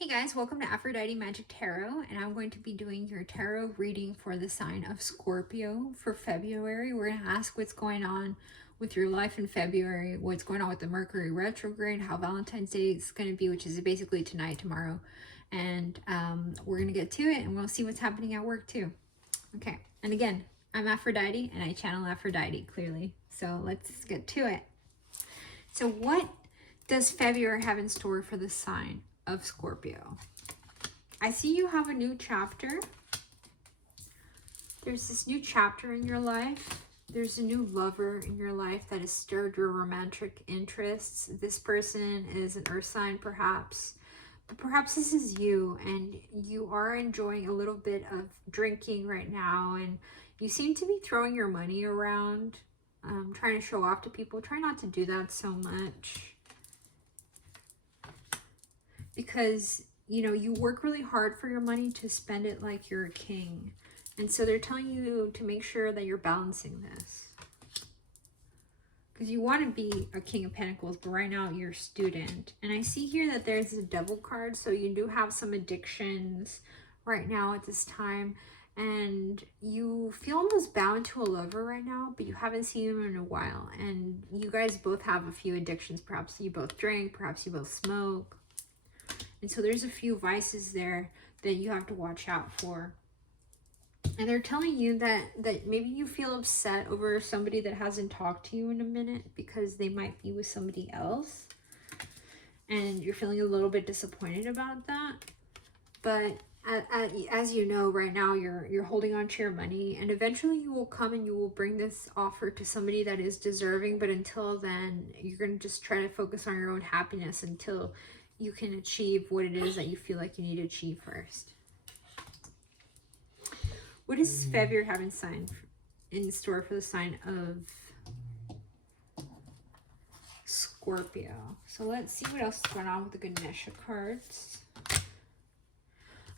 Hey guys, welcome to Aphrodite Magic Tarot, and I'm going to be doing your tarot reading for the sign of Scorpio for February. We're going to ask what's going on with your life in February, what's going on with the Mercury retrograde, how Valentine's Day is going to be, which is basically tonight, tomorrow, and we're going to get to it, and we'll see what's happening at work too. Okay, and again, I'm Aphrodite, and I channel Aphrodite clearly, so let's get to it. So what does February have in store for the sign of Scorpio? I see you have a new chapter. There's this new chapter in your life. There's a new lover in your life that has stirred your romantic interests. This person is an earth sign perhaps, but perhaps this is you, and you are enjoying a little bit of drinking right now, and you seem to be throwing your money around, trying to show off to people. Try not to do that so much, because you know you work really hard for your money to spend it like you're a king, and so they're telling you to make sure that you're balancing this, because you want to be a King of Pentacles, but right now you're a student. And I see here that there's a Devil card, so you do have some addictions right now at this time, and you feel almost bound to a lover right now, but you haven't seen him in a while, and you guys both have a few addictions. Perhaps you both drink, perhaps you both smoke. And so there's a few vices there that you have to watch out for. And they're telling you that maybe you feel upset over somebody that hasn't talked to you in a minute because they might be with somebody else. And you're feeling a little bit disappointed about that. But as you know, right now you're holding on to your money. And eventually you will come and you will bring this offer to somebody that is deserving. But until then, you're going to just try to focus on your own happiness until you can achieve what it is that you feel like you need to achieve first. What does February have in store for the sign of Scorpio? So let's see what else is going on with the Ganesha cards.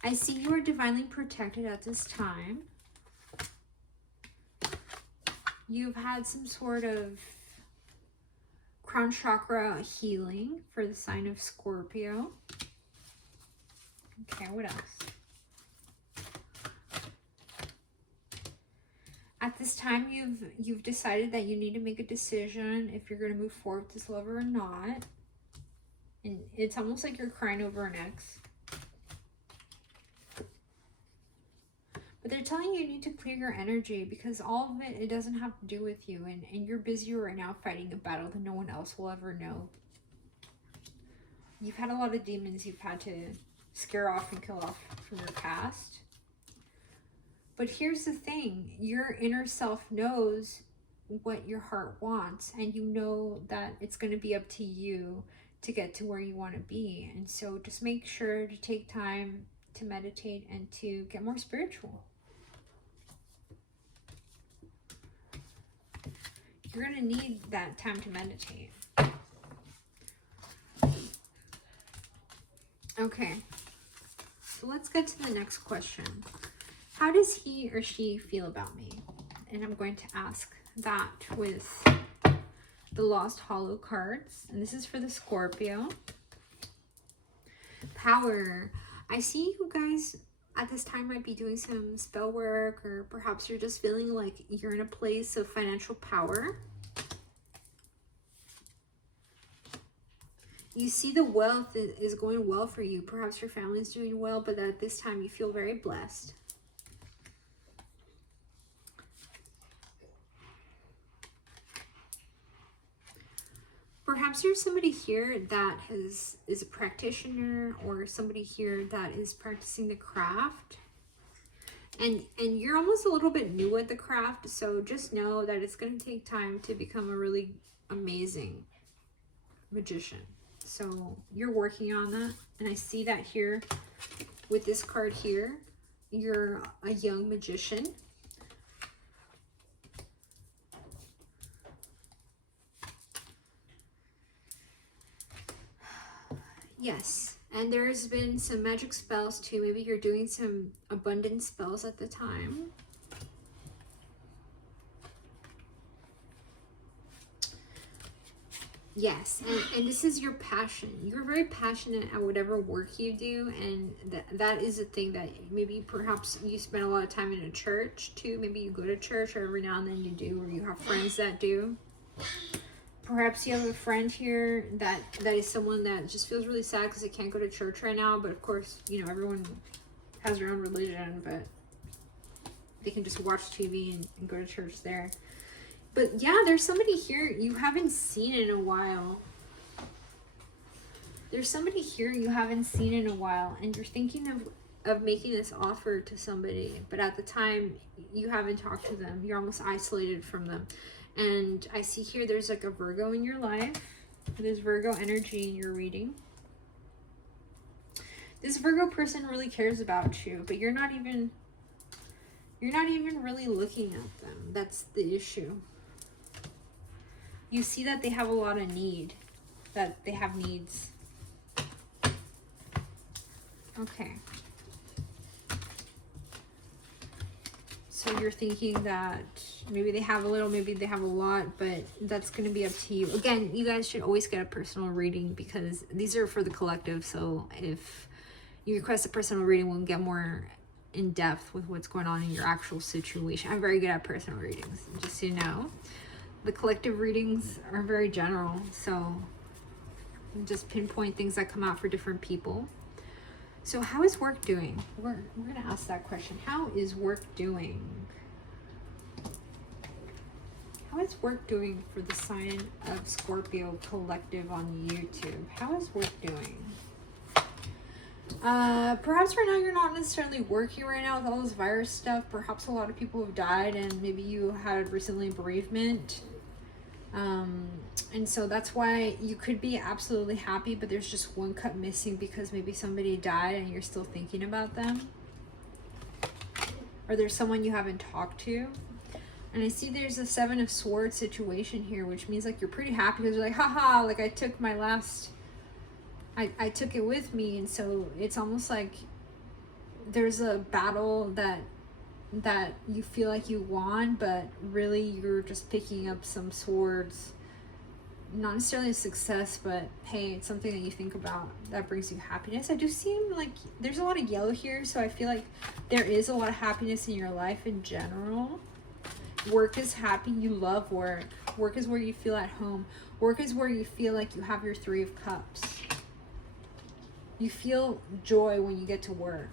I see you are divinely protected at this time. You've had some sort of crown chakra healing for the sign of Scorpio. Okay, what else? At this time, you've decided that you need to make a decision if you're going to move forward with this lover or not. And it's almost like you're crying over an ex. But they're telling you need to clear your energy, because all of it doesn't have to do with you. And you're busy right now fighting a battle that no one else will ever know. You've had a lot of demons you've had to scare off and kill off from your past. But here's the thing. Your inner self knows what your heart wants. And you know that it's going to be up to you to get to where you want to be. And so just make sure to take time to meditate and to get more spiritual. You're going to need that time to meditate. Okay, so let's get to the next question. How does he or she feel about me? And I'm going to ask that with the Lost Hollow cards. And this is for the Scorpio. Power. I see you guys at this time might be doing some spell work, or perhaps you're just feeling like you're in a place of financial power. You see the wealth is going well for you. Perhaps your family is doing well, but at this time you feel very blessed. Perhaps there's somebody here that is a practitioner, or somebody here that is practicing the craft. And you're almost a little bit new at the craft, so just know that it's going to take time to become a really amazing magician. So you're working on that. And I see that here with this card here. You're a young magician. Yes, and there's been some magic spells too. Maybe you're doing some abundance spells at the time. Yes, and this is your passion. You're very passionate at whatever work you do, and that is a thing that maybe perhaps you spend a lot of time in a church too. Maybe you go to church, or every now and then you do, or you have friends that do. Perhaps you have a friend here that is someone that just feels really sad because they can't go to church right now, but of course, you know, everyone has their own religion, but they can just watch TV and go to church there. But yeah, there's somebody here you haven't seen in a while. There's somebody here you haven't seen in a while, and you're thinking of making this offer to somebody, but at the time you haven't talked to them. You're almost isolated from them. And I see here there's like a Virgo in your life. There's Virgo energy in your reading. This Virgo person really cares about you, but you're not even really looking at them. That's the issue. You see that they have a lot of need, that they have needs. Okay. So you're thinking that maybe they have a little, maybe they have a lot, but that's going to be up to you. Again, you guys should always get a personal reading because these are for the collective. So if you request a personal reading, we'll get more in depth with what's going on in your actual situation. I'm very good at personal readings, just so you know. The collective readings are very general, so just pinpoint things that come out for different people. So how is work doing? We're going to ask that question. How is work doing? How is work doing for the sign of Scorpio collective on YouTube? How is work doing? Perhaps right now you're not necessarily working right now with all this virus stuff. Perhaps a lot of people have died and maybe you had recently bereavement. And so that's why you could be absolutely happy, but there's just one cup missing because maybe somebody died and you're still thinking about them. Or there's someone you haven't talked to. And I see there's a 7 of Swords situation here, which means like you're pretty happy because you're like, haha, like I took my last, I took it with me. And so it's almost like there's a battle that you feel like you won, but really you're just picking up some swords. Not necessarily a success, but hey, it's something that you think about that brings you happiness. I do seem like there's a lot of yellow here, so I feel like there is a lot of happiness in your life in general. Work is happy. You love work. Work is where you feel at home. Work is where you feel like you have your 3 of Cups. You feel joy when you get to work.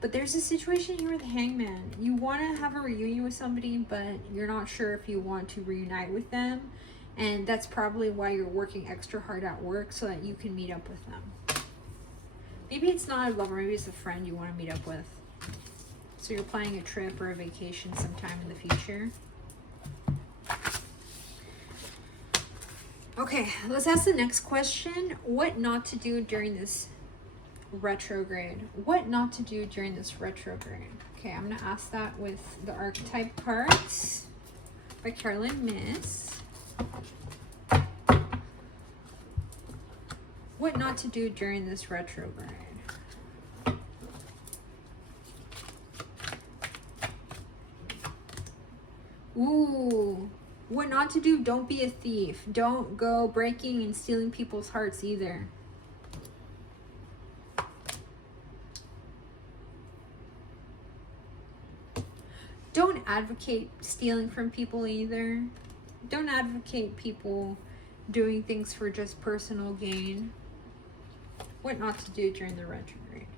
But there's a situation here with the Hangman. You want to have a reunion with somebody, but you're not sure if you want to reunite with them. And that's probably why you're working extra hard at work, so that you can meet up with them. Maybe it's not a lover, maybe it's a friend you want to meet up with. So you're planning a trip or a vacation sometime in the future. Okay, let's ask the next question. What not to do during this retrograde? What not to do during this retrograde? Okay, I'm going to ask that with the Archetype cards by Carolyn Myss. What not to do during this retrograde? Ooh, what not to do? Don't be a thief. Don't go breaking and stealing people's hearts either. Don't advocate stealing from people either. Don't advocate people doing things for just personal gain. What not to do during the retrograde.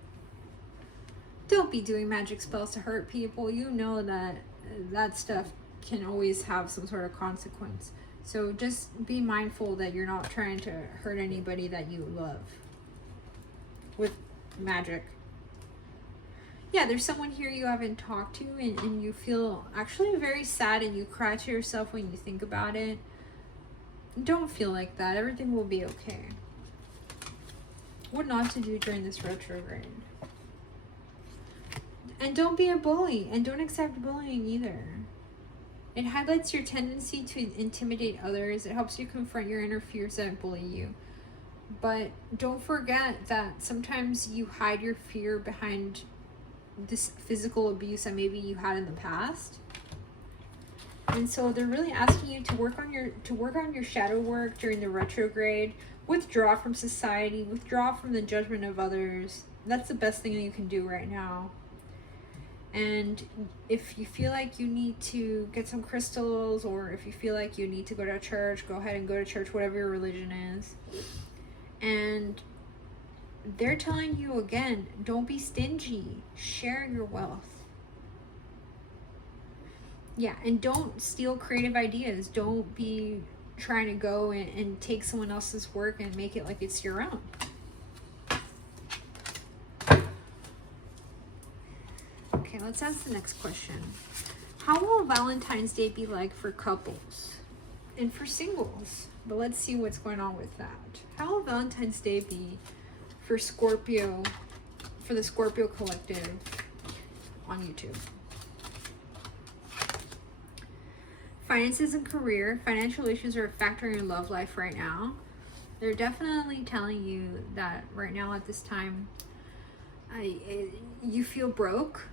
Don't be doing magic spells to hurt people. You know that that stuff can always have some sort of consequence. So just be mindful that you're not trying to hurt anybody that you love with magic. Yeah, there's someone here you haven't talked to and you feel actually very sad and you cry to yourself when you think about it. Don't feel like that. Everything will be okay. What not to do during this retrograde. And don't be a bully. And don't accept bullying either. It highlights your tendency to intimidate others. It helps you confront your inner fears that bully you. But don't forget that sometimes you hide your fear behind this physical abuse that maybe you had in the past. And so they're really asking you to work on your shadow work during the retrograde. Withdraw from society, withdraw from the judgment of others. That's the best thing that you can do right now. And if you feel like you need to get some crystals, or if you feel like you need to go to church, go ahead and go to church, whatever your religion is. And they're telling you again, don't be stingy. Share your wealth. Yeah, and don't steal creative ideas. Don't be trying to go and take someone else's work and make it like it's your own. Okay, let's ask the next question. How will Valentine's Day be like for couples and for singles? But let's see what's going on with that. How will Valentine's Day be for Scorpio, for the Scorpio collective on YouTube? Finances and career. Financial issues are a factor in your love life right now. They're definitely telling you that right now at this time, you feel broke,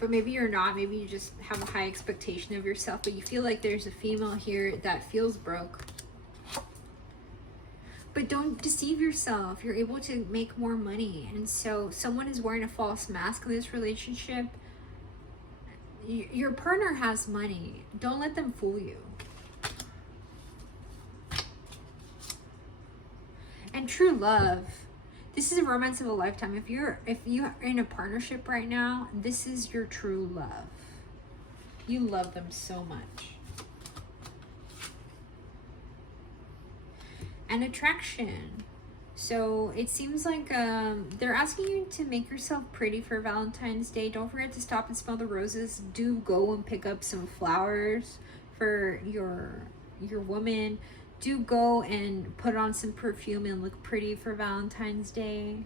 but maybe you're not. Maybe you just have a high expectation of yourself, but you feel like there's a female here that feels broke. But don't deceive yourself. You're able to make more money. And so someone is wearing a false mask in this relationship. Your partner has money. Don't let them fool you. And true love. This is a romance of a lifetime. If you're in a partnership right now, this is your true love. You love them so much. And attraction. So it seems like they're asking you to make yourself pretty for Valentine's Day. Don't forget to stop and smell the roses. Do go and pick up some flowers for your woman. Do go and put on some perfume and look pretty for Valentine's Day.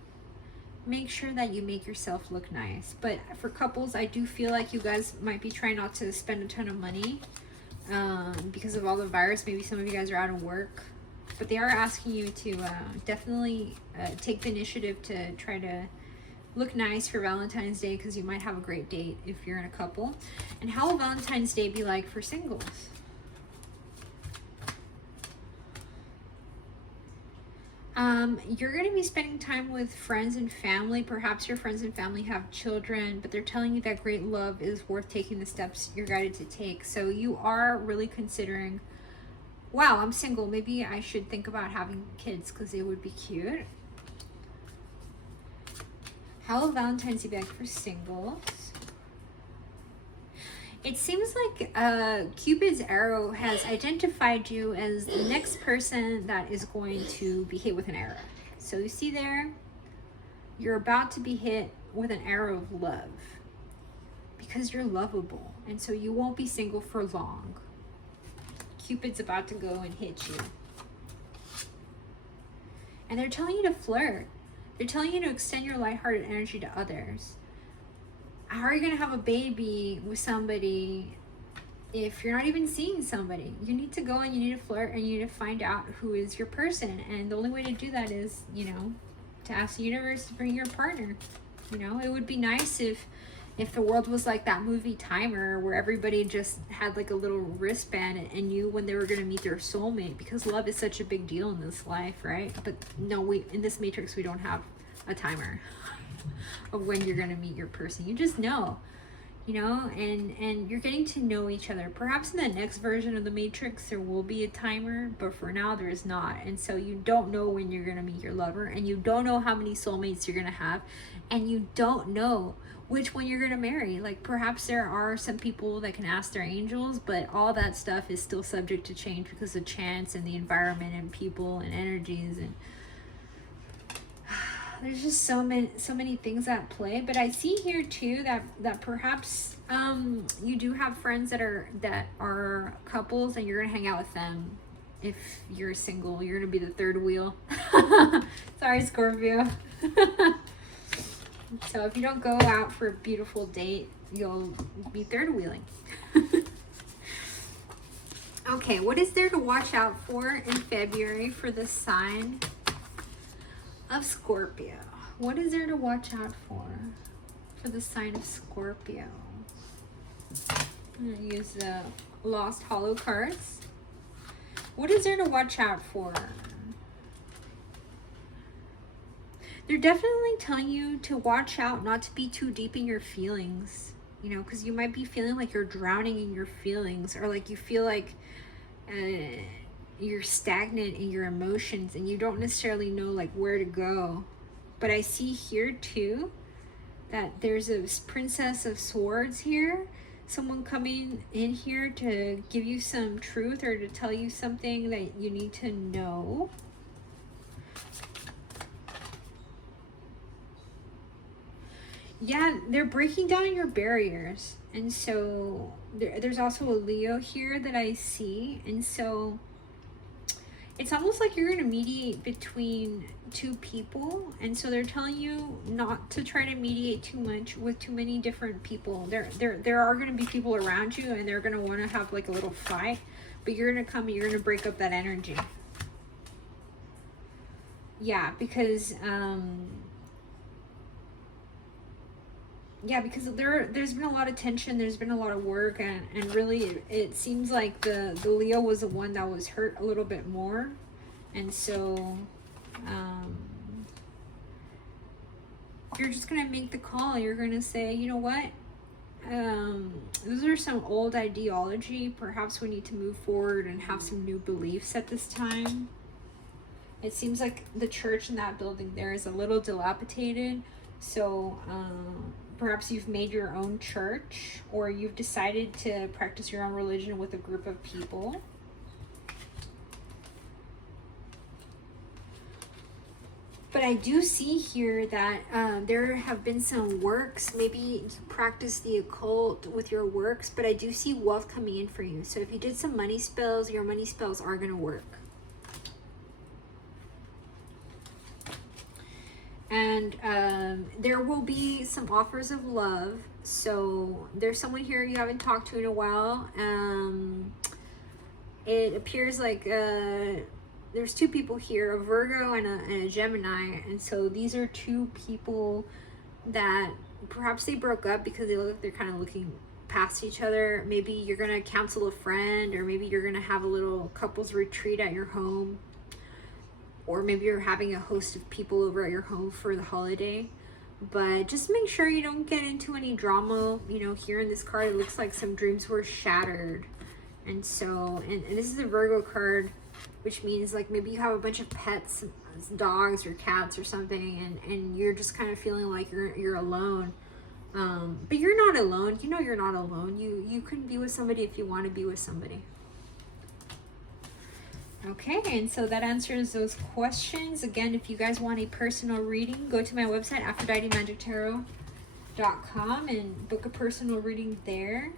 Make sure that you make yourself look nice. But for couples, I do feel like you guys might be trying not to spend a ton of money because of all the virus. Maybe some of you guys are out of work. But they are asking you to definitely take the initiative to try to look nice for Valentine's Day, because you might have a great date if you're in a couple. And how will Valentine's Day be like for singles? You're going to be spending time with friends and family. Perhaps your friends and family have children, but they're telling you that great love is worth taking the steps you're guided to take. So you are really considering, wow, I'm single. Maybe I should think about having kids because it would be cute. How will Valentine's Day be like for singles? It seems like Cupid's arrow has identified you as the next person that is going to be hit with an arrow. So you see there, you're about to be hit with an arrow of love because you're lovable. And so you won't be single for long. Cupid's about to go and hit you. And they're telling you to flirt. They're telling you to extend your lighthearted energy to others. How are you going to have a baby with somebody if you're not even seeing somebody? You need to go and you need to flirt and you need to find out who is your person. And the only way to do that is, you know, to ask the universe to bring your partner. You know, it would be nice if the world was like that movie Timer, where everybody just had like a little wristband and knew when they were going to meet their soulmate, because love is such a big deal in this life, right? But no, in this matrix, we don't have a timer of when you're going to meet your person. You just know, you know, and you're getting to know each other. Perhaps in the next version of the matrix, there will be a timer, but for now there is not. And so you don't know when you're going to meet your lover, and you don't know how many soulmates you're going to have, and you don't know which one you're going to marry. Like, perhaps there are some people that can ask their angels, but all that stuff is still subject to change because of chance and the environment and people and energies, and there's just so many things at play. But I see here too that perhaps you do have friends that are couples, and you're gonna hang out with them. If you're single, you're gonna be the third wheel. Sorry, Scorpio. So if you don't go out for a beautiful date, you'll be third wheeling. Okay, what is there to watch out for in February for the sign of Scorpio? What is there to watch out for the sign of Scorpio? I'm going to use the Lost Hollow cards. What is there to watch out for? They're definitely telling you to watch out not to be too deep in your feelings, you know, because you might be feeling like you're drowning in your feelings, or like you feel like you're stagnant in your emotions and you don't necessarily know like where to go. But I see here too that there's a Princess of Swords here, someone coming in here to give you some truth or to tell you something that you need to know. Yeah, they're breaking down your barriers. And so there's also a Leo here that I see. And so it's almost like you're going to mediate between two people. And so they're telling you not to try to mediate too much with too many different people. There are going to be people around you and they're going to want to have like a little fight. But you're going to come and you're going to break up that energy. Yeah, because... yeah, because there's been a lot of tension, there's been a lot of work, and really it seems like the Leo was the one that was hurt a little bit more. And so you're just going to make the call. You're going to say, you know what? Those are some old ideology. Perhaps we need to move forward and have some new beliefs at this time. It seems like the church in that building there is a little dilapidated. So perhaps you've made your own church, or you've decided to practice your own religion with a group of people. But I do see here that there have been some works, maybe you practice the occult with your works, but I do see wealth coming in for you. So if you did some money spells, your money spells are going to work. And there will be some offers of love. So there's someone here you haven't talked to in a while. It appears like there's two people here, a Virgo and a Gemini. And so these are two people that perhaps they broke up because they look like they're kind of looking past each other. Maybe you're going to counsel a friend, or maybe you're going to have a little couples retreat at your home. Or maybe you're having a host of people over at your home for the holiday. But just make sure you don't get into any drama. You know, here in this card, it looks like some dreams were shattered. And so, and this is a Virgo card, which means like maybe you have a bunch of pets, dogs or cats or something, and you're just kind of feeling like you're alone. But you're not alone. You know you're not alone. You can be with somebody if you want to be with somebody. Okay, and so that answers those questions. Again, if you guys want a personal reading, go to my website, AphroditeMagicTarot.com, and book a personal reading there.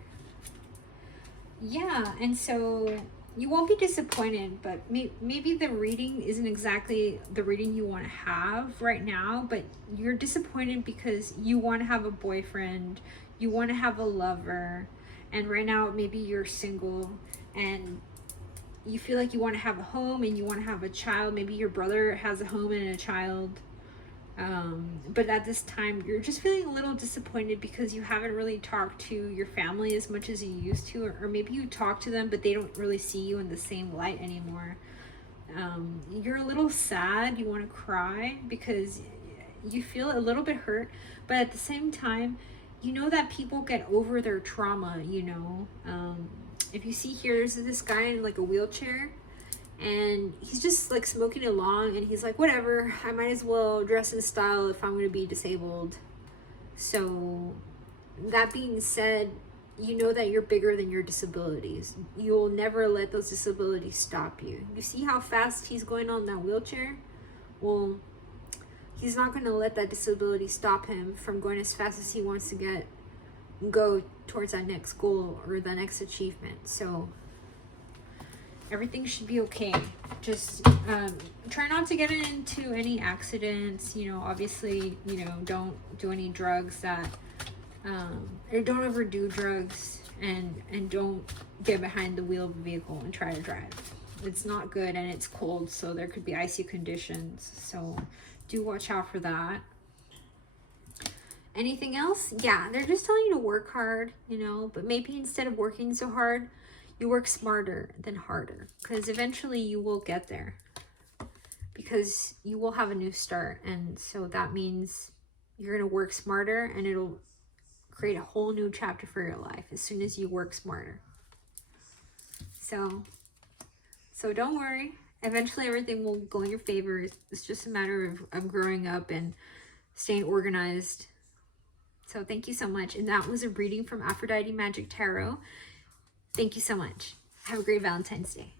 Yeah, and so you won't be disappointed, but maybe the reading isn't exactly the reading you want to have right now, but you're disappointed because you want to have a boyfriend, you want to have a lover, and right now maybe you're single, and you feel like you want to have a home and you want to have a child. Maybe your brother has a home and a child. But at this time, you're just feeling a little disappointed because you haven't really talked to your family as much as you used to. Or maybe you talk to them, but they don't really see you in the same light anymore. You're a little sad. You want to cry because you feel a little bit hurt. But at the same time, you know that people get over their trauma, you know. If you see here, there's this guy in like a wheelchair, and he's just like smoking along, and he's like, whatever, I might as well dress in style if I'm going to be disabled. So that being said, you know that you're bigger than your disabilities. You'll never let those disabilities stop you. You see how fast he's going on that wheelchair? Well, he's not going to let that disability stop him from going as fast as he wants to go towards that next goal or the next achievement. So everything should be okay. Just try not to get into any accidents, you know. Obviously, you know, don't do any drugs that or don't overdo drugs, and don't get behind the wheel of a vehicle and try to drive. It's not good, and it's cold, so there could be icy conditions, so do watch out for that. Anything else? Yeah, they're just telling you to work hard, you know, but maybe instead of working so hard, you work smarter than harder, because eventually you will get there, because you will have a new start. And so that means you're going to work smarter, and it'll create a whole new chapter for your life as soon as you work smarter. So don't worry. Eventually everything will go in your favor. It's just a matter of growing up and staying organized. So thank you so much. And that was a reading from Aphrodite Magic Tarot. Thank you so much. Have a great Valentine's Day.